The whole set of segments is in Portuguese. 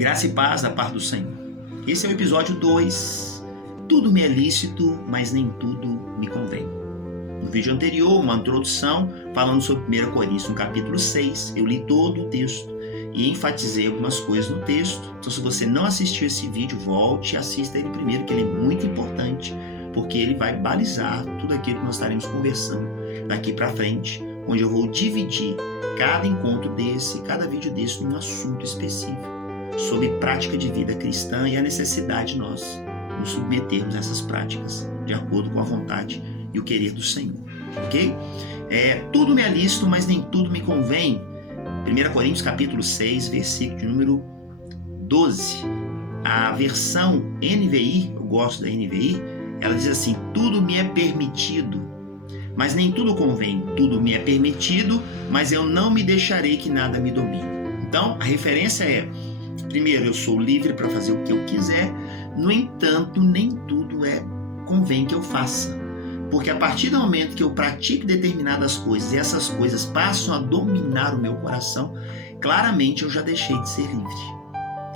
Graça e paz da parte do Senhor. Esse é o episódio 2. Tudo me é lícito, mas nem tudo me convém. No vídeo anterior, uma introdução falando sobre 1 Coríntios, no capítulo 6. Eu li todo o texto e enfatizei algumas coisas no texto. Então, se você não assistiu esse vídeo, volte e assista ele primeiro, que ele é muito importante, porque ele vai balizar tudo aquilo que nós estaremos conversando daqui para frente, onde eu vou dividir cada encontro desse, cada vídeo desse num assunto específico sobre prática de vida cristã e a necessidade de nós nos submetermos a essas práticas de acordo com a vontade e o querer do Senhor, ok? Tudo me é lícito, mas nem tudo me convém. 1 Coríntios capítulo 6, versículo de número 12. A versão NVI, eu gosto da NVI, ela diz assim: tudo me é permitido, mas nem tudo convém. Tudo me é permitido, mas eu não me deixarei que nada me domine. Então, a referência é: primeiro, eu sou livre para fazer o que eu quiser, no entanto, nem tudo convém que eu faça. Porque a partir do momento que eu pratico determinadas coisas e essas coisas passam a dominar o meu coração, claramente eu já deixei de ser livre.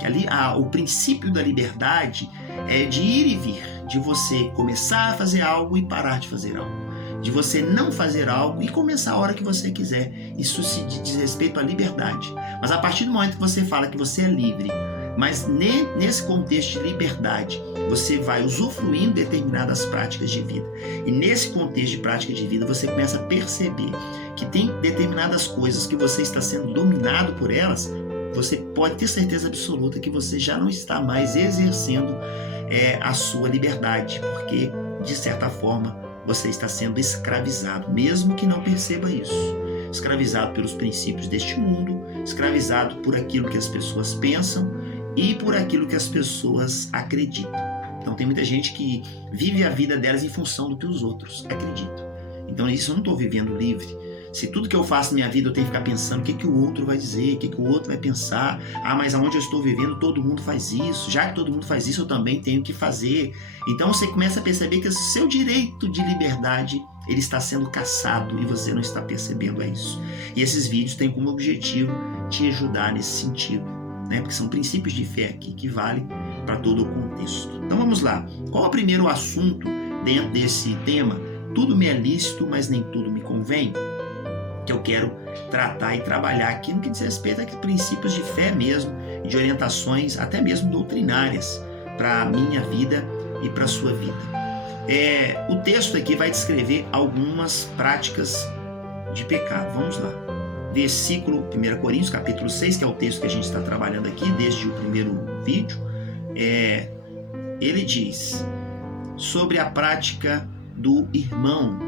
Ali, o princípio da liberdade é de ir e vir, de você começar a fazer algo e parar de fazer algo, de você não fazer algo e começar a hora que você quiser. Isso se diz respeito à liberdade. Mas a partir do momento que você fala que você é livre, mas nesse contexto de liberdade, você vai usufruindo de determinadas práticas de vida. E nesse contexto de prática de vida, você começa a perceber que tem determinadas coisas que você está sendo dominado por elas. Você pode ter certeza absoluta que você já não está mais exercendo a sua liberdade, porque, de certa forma, você está sendo escravizado, mesmo que não perceba isso. Escravizado pelos princípios deste mundo, escravizado por aquilo que as pessoas pensam e por aquilo que as pessoas acreditam. Então tem muita gente que vive a vida delas em função do que os outros acreditam. Então isso eu não estou vivendo livre. Se tudo que eu faço na minha vida eu tenho que ficar pensando o que o outro vai dizer, o que o outro vai pensar. Mas aonde eu estou vivendo todo mundo faz isso. Já que todo mundo faz isso, eu também tenho que fazer. Então você começa a perceber que o seu direito de liberdade ele está sendo caçado e você não está percebendo isso. E esses vídeos têm como objetivo te ajudar nesse sentido, né? Porque são princípios de fé aqui que valem para todo o contexto. Então vamos lá. Qual é o primeiro assunto dentro desse tema? Tudo me é lícito, mas nem tudo me convém, que eu quero tratar e trabalhar aqui no que diz respeito a princípios de fé mesmo, e de orientações até mesmo doutrinárias para a minha vida e para a sua vida. O texto aqui vai descrever algumas práticas de pecado. Vamos lá. Versículo 1 Coríntios, capítulo 6, que é o texto que a gente está trabalhando aqui desde o primeiro vídeo. Ele diz sobre a prática do irmão,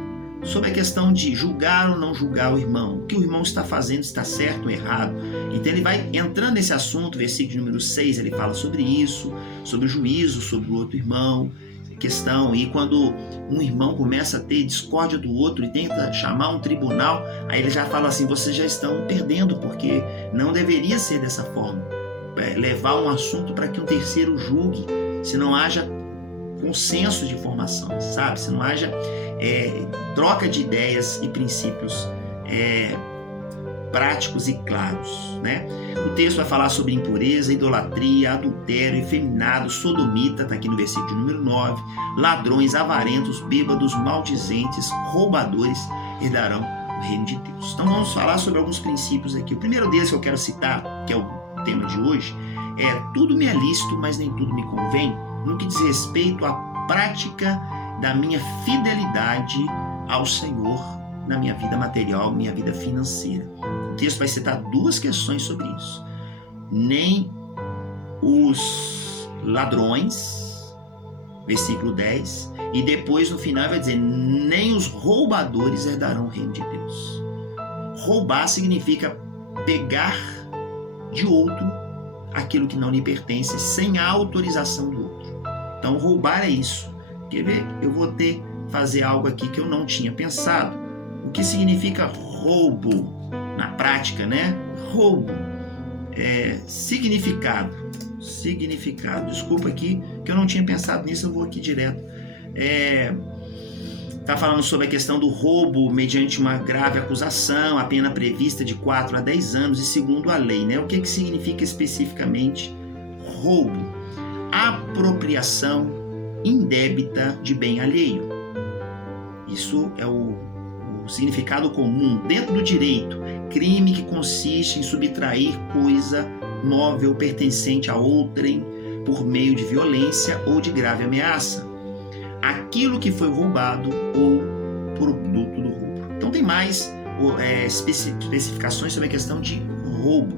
sobre a questão de julgar ou não julgar o irmão, o que o irmão está fazendo, está certo ou errado. Então ele vai entrando nesse assunto, versículo número 6, ele fala sobre isso, sobre o juízo, sobre o outro irmão, questão. E quando um irmão começa a ter discórdia do outro e tenta chamar um tribunal, aí ele já fala assim: vocês já estão perdendo, porque não deveria ser dessa forma. Levar um assunto para que um terceiro julgue, se não haja consenso de informação, sabe? Se não haja troca de ideias e princípios práticos e claros, né? O texto vai falar sobre impureza, idolatria, adultério, efeminado, sodomita, está aqui no versículo número 9, ladrões, avarentos, bêbados, maldizentes, roubadores herdarão o reino de Deus. Então vamos falar sobre alguns princípios aqui. O primeiro deles que eu quero citar, que é o tema de hoje, tudo me é lícito, mas nem tudo me convém, no que diz respeito à prática da minha fidelidade ao Senhor na minha vida material, minha vida financeira. O texto vai citar duas questões sobre isso. Nem os ladrões, versículo 10, e depois no final vai dizer: nem os roubadores herdarão o reino de Deus. Roubar significa pegar de outro aquilo que não lhe pertence sem a autorização do outro. Então roubar é isso. Quer ver? Eu vou fazer algo aqui que eu não tinha pensado. O que significa roubo na prática, né? Roubo. Significado. Desculpa aqui que eu não tinha pensado nisso, eu vou aqui direto. Está falando sobre a questão do roubo mediante uma grave acusação, a pena prevista de 4 a 10 anos e segundo a lei, né? O que significa especificamente roubo, apropriação indébita de bem alheio. Isso é o significado comum dentro do direito. Crime que consiste em subtrair coisa móvel pertencente a outrem por meio de violência ou de grave ameaça, aquilo que foi roubado ou produto do roubo. Então tem mais especificações sobre a questão de roubo.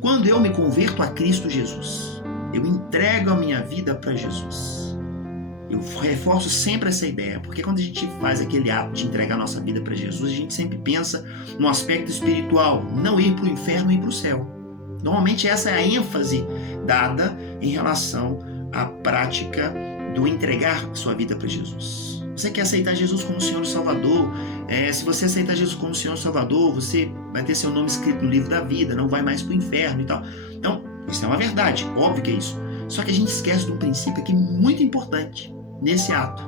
Quando eu me converto a Cristo Jesus, eu entrego a minha vida para Jesus. Eu reforço sempre essa ideia, porque quando a gente faz aquele ato de entregar a nossa vida para Jesus, a gente sempre pensa no aspecto espiritual, não ir para o inferno, ir para o céu. Normalmente essa é a ênfase dada em relação à prática do entregar sua vida para Jesus. Você quer aceitar Jesus como Senhor e Salvador? Se você aceitar Jesus como Senhor e Salvador, você vai ter seu nome escrito no livro da vida, não vai mais para o inferno e tal. Então, isso é uma verdade, óbvio que é isso. Só que a gente esquece de um princípio aqui muito importante nesse ato.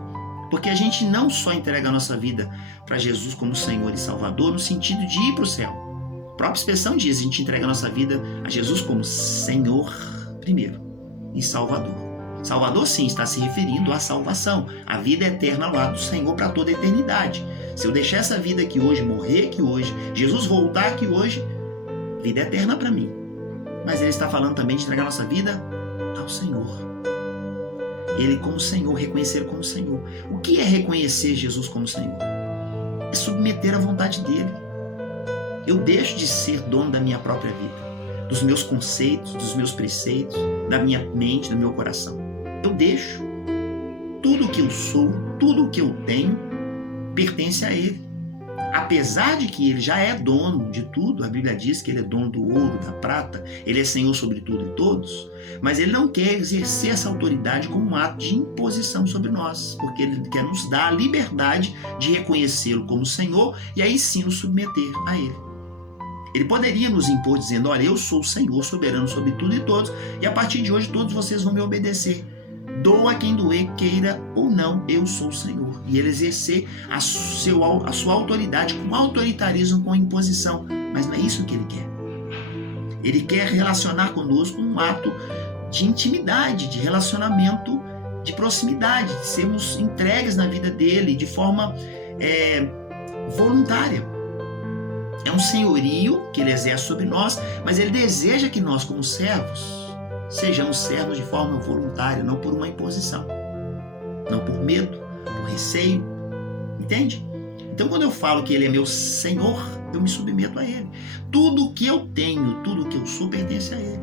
Porque a gente não só entrega a nossa vida para Jesus como Senhor e Salvador no sentido de ir para o céu. A própria expressão diz, a gente entrega a nossa vida a Jesus como Senhor primeiro e Salvador. Salvador, sim, está se referindo à salvação, a vida eterna ao lado do Senhor para toda a eternidade. Se eu deixar essa vida aqui hoje, morrer aqui hoje, Jesus voltar aqui hoje, vida eterna para mim. Mas ele está falando também de entregar a nossa vida ao Senhor. Ele como Senhor, reconhecer como Senhor. O que é reconhecer Jesus como Senhor? É submeter à vontade dele. Eu deixo de ser dono da minha própria vida, dos meus conceitos, dos meus preceitos, da minha mente, do meu coração. Eu deixo. Tudo o que eu sou, tudo o que eu tenho, pertence a ele. Apesar de que ele já é dono de tudo, a Bíblia diz que ele é dono do ouro, da prata, ele é Senhor sobre tudo e todos, mas ele não quer exercer essa autoridade como um ato de imposição sobre nós, porque ele quer nos dar a liberdade de reconhecê-lo como Senhor e aí sim nos submeter a ele. Ele poderia nos impor dizendo, olha, eu sou o Senhor soberano sobre tudo e todos, e a partir de hoje todos vocês vão me obedecer. Doa quem doer, queira ou não, eu sou o Senhor. E ele exercer a sua autoridade com autoritarismo, com imposição. Mas não é isso que ele quer. Ele quer relacionar conosco um ato de intimidade, de relacionamento, de proximidade, de sermos entregues na vida dele de forma voluntária. É um senhorio que ele exerce sobre nós, mas ele deseja que nós, como servos, sejamos servos de forma voluntária, não por uma imposição, não por medo, por receio, entende? Então, quando eu falo que ele é meu Senhor, eu me submeto a ele. Tudo o que eu tenho, tudo o que eu sou, pertence a ele.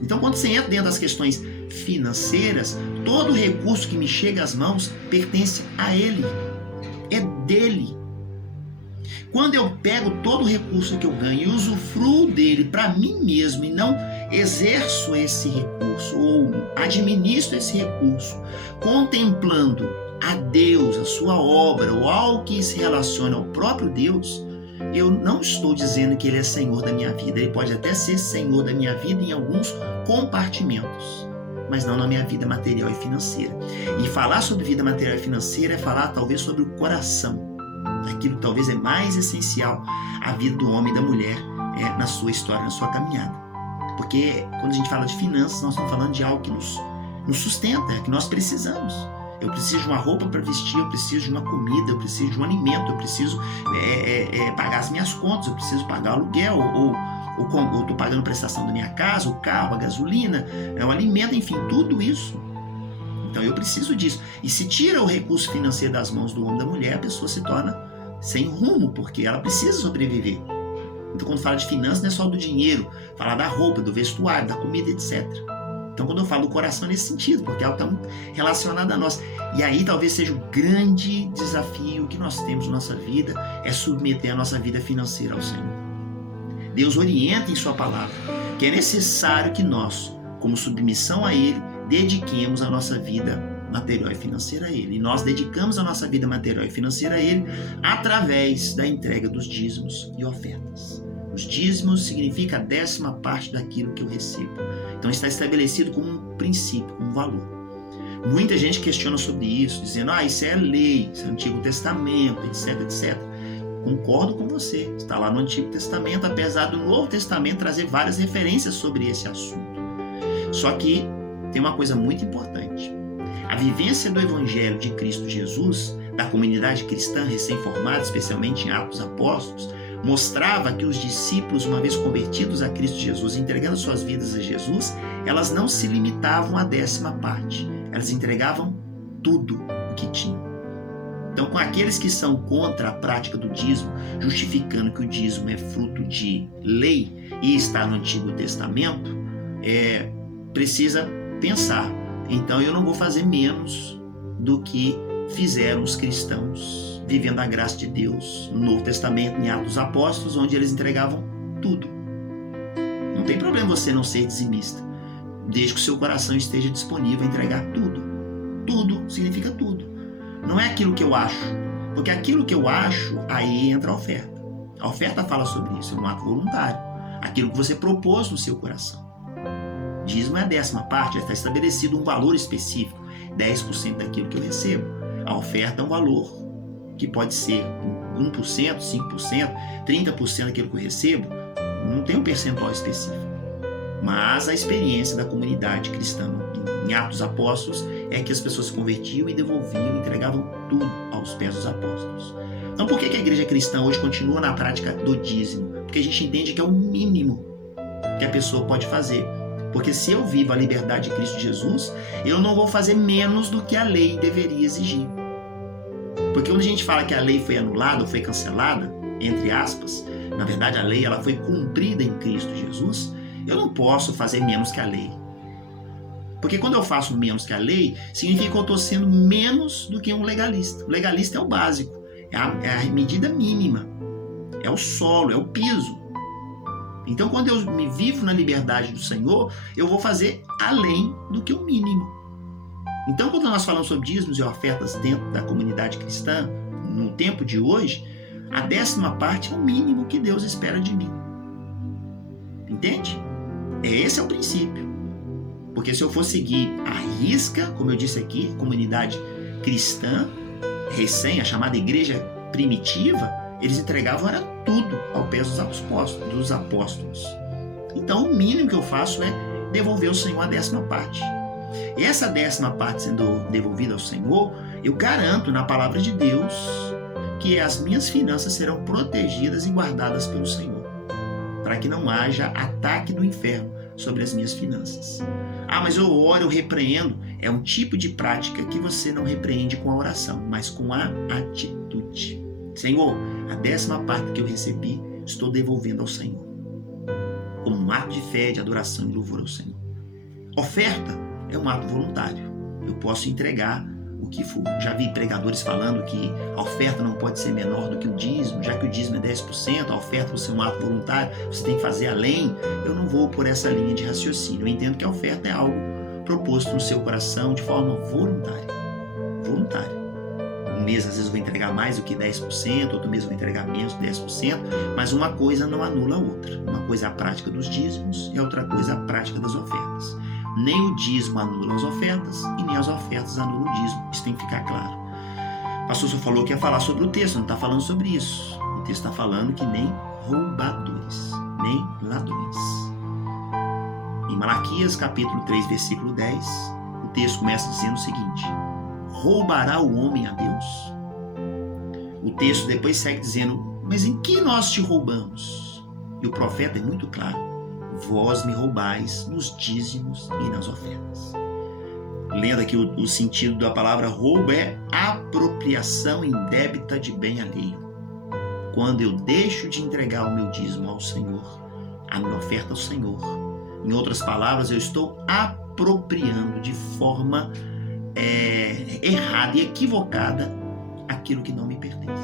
Então, quando você entra dentro das questões financeiras, todo recurso que me chega às mãos pertence a ele, é dele. Quando eu pego todo o recurso que eu ganho e usufruo dele para mim mesmo e não exerço esse recurso ou administro esse recurso contemplando a Deus, a sua obra ou algo que se relaciona ao próprio Deus, eu não estou dizendo que ele é Senhor da minha vida. Ele pode até ser Senhor da minha vida em alguns compartimentos, mas não na minha vida material e financeira. E falar sobre vida material e financeira é falar talvez sobre o coração, aquilo que talvez é mais essencial à vida do homem e da mulher na sua história, na sua caminhada. Porque quando a gente fala de finanças, nós estamos falando de algo que nos sustenta, que nós precisamos. Eu preciso de uma roupa para vestir, eu preciso de uma comida, eu preciso de um alimento, eu preciso pagar as minhas contas, eu preciso pagar aluguel, ou estou pagando prestação da minha casa, o carro, a gasolina, o alimento, enfim, tudo isso. Então eu preciso disso. E se tira o recurso financeiro das mãos do homem e da mulher, a pessoa se torna sem rumo, porque ela precisa sobreviver. Então quando fala de finanças, não é só do dinheiro, fala da roupa, do vestuário, da comida, etc. Então quando eu falo do coração é nesse sentido, porque é algo tão relacionado a nós. E aí talvez seja o grande desafio que nós temos na nossa vida, é submeter a nossa vida financeira ao Senhor. Deus orienta em sua palavra que é necessário que nós, como submissão a Ele, dediquemos a nossa vida material e financeira a Ele. E nós dedicamos a nossa vida material e financeira a Ele através da entrega dos dízimos e ofertas. Os dízimos significa a 10ª parte daquilo que eu recebo. Então está estabelecido como um princípio, um valor. Muita gente questiona sobre isso, dizendo, isso é lei, isso é Antigo Testamento, etc, etc. Concordo com você, está lá no Antigo Testamento, apesar do Novo Testamento trazer várias referências sobre esse assunto. Só que tem uma coisa muito importante. A vivência do Evangelho de Cristo Jesus, da comunidade cristã recém-formada, especialmente em Atos dos Apóstolos, mostrava que os discípulos, uma vez convertidos a Cristo Jesus, entregando suas vidas a Jesus, elas não se limitavam à 10ª parte. Elas entregavam tudo o que tinham. Então, com aqueles que são contra a prática do dízimo, justificando que o dízimo é fruto de lei e está no Antigo Testamento, precisa pensar. Então, eu não vou fazer menos do que fizeram os cristãos vivendo a graça de Deus no Novo Testamento, em Atos dos Apóstolos, onde eles entregavam tudo. Não tem problema você não ser dizimista, desde que o seu coração esteja disponível a entregar tudo. Tudo significa tudo. Não é aquilo que eu acho, porque aquilo que eu acho, aí entra a oferta. A oferta fala sobre isso, é um ato voluntário. Aquilo que você propôs no seu coração. Dízimo é a 10ª parte, está estabelecido um valor específico, 10% daquilo que eu recebo. A oferta é um valor que pode ser 1%, 5%, 30% daquilo que eu recebo, não tem um percentual específico. Mas a experiência da comunidade cristã em Atos dos Apóstolos é que as pessoas se convertiam e devolviam, entregavam tudo aos pés dos apóstolos. Então por que a igreja cristã hoje continua na prática do dízimo? Porque a gente entende que é o mínimo que a pessoa pode fazer. Porque se eu vivo a liberdade de Cristo Jesus, eu não vou fazer menos do que a lei deveria exigir. Porque quando a gente fala que a lei foi anulada ou foi cancelada, entre aspas, na verdade a lei ela foi cumprida em Cristo Jesus, eu não posso fazer menos que a lei. Porque quando eu faço menos que a lei, significa que eu estou sendo menos do que um legalista. O legalista é o básico, é a medida mínima, é o solo, é o piso. Então, quando eu me vivo na liberdade do Senhor, eu vou fazer além do que o mínimo. Então, quando nós falamos sobre dízimos e ofertas dentro da comunidade cristã, no tempo de hoje, a 10ª parte é o mínimo que Deus espera de mim. Entende? Esse é o princípio. Porque se eu for seguir a risca, como eu disse aqui, comunidade cristã, a chamada igreja primitiva, eles entregavam era tudo ao pé dos apóstolos. Então o mínimo que eu faço é devolver ao Senhor a 10ª parte. E essa 10ª parte sendo devolvida ao Senhor, eu garanto na palavra de Deus que as minhas finanças serão protegidas e guardadas pelo Senhor, para que não haja ataque do inferno sobre as minhas finanças. Ah, mas eu oro, eu repreendo. É um tipo de prática que você não repreende com a oração, mas com a atitude. Senhor, a 10ª parte que eu recebi, estou devolvendo ao Senhor, como um ato de fé, de adoração e louvor ao Senhor. Oferta é um ato voluntário. Eu posso entregar o que for. Já vi pregadores falando que a oferta não pode ser menor do que o dízimo, já que o dízimo é 10%, a oferta por ser um ato voluntário, você tem que fazer além. Eu não vou por essa linha de raciocínio. Eu entendo que a oferta é algo proposto no seu coração de forma voluntária. Voluntária. Um mês, às vezes, eu vou entregar mais do que 10%, outro mês eu vou entregar menos de 10%, mas uma coisa não anula a outra. Uma coisa é a prática dos dízimos e a outra coisa é a prática das ofertas. Nem o dízimo anula as ofertas e nem as ofertas anulam o dízimo. Isso tem que ficar claro. O pastor só falou que ia falar sobre o texto, não está falando sobre isso. O texto está falando que nem roubadores, nem ladrões. Em Malaquias, capítulo 3, versículo 10, o texto começa dizendo o seguinte: roubará o homem a Deus? O texto depois segue dizendo: mas em que nós te roubamos? E o profeta é muito claro: vós me roubais nos dízimos e nas ofertas. Lendo aqui o sentido da palavra roubo é apropriação indébita de bem alheio. Quando eu deixo de entregar o meu dízimo ao Senhor, a minha oferta ao Senhor, em outras palavras, eu estou apropriando de forma errada e equivocada aquilo que não me pertence.